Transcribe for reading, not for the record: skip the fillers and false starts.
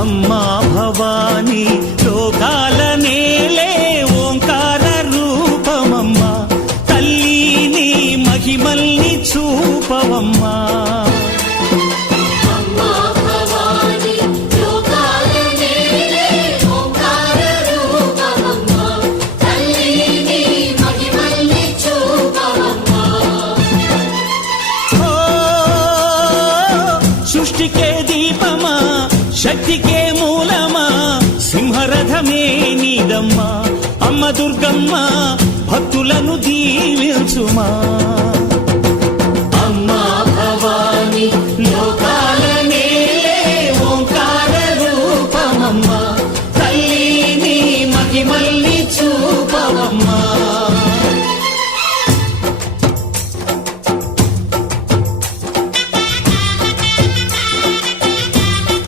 అమ్మా భవానీ లోకాల నేలే ఓంకార రూపమమ్మా తల్లి నీ మహిమల్ని చూపవమ్మా సృష్టికే దీపమా శక్తికే మూలమా సింహరథమే నీదమ్మా అమ్మ దుర్గమ్మ భక్తులను దీవించుమా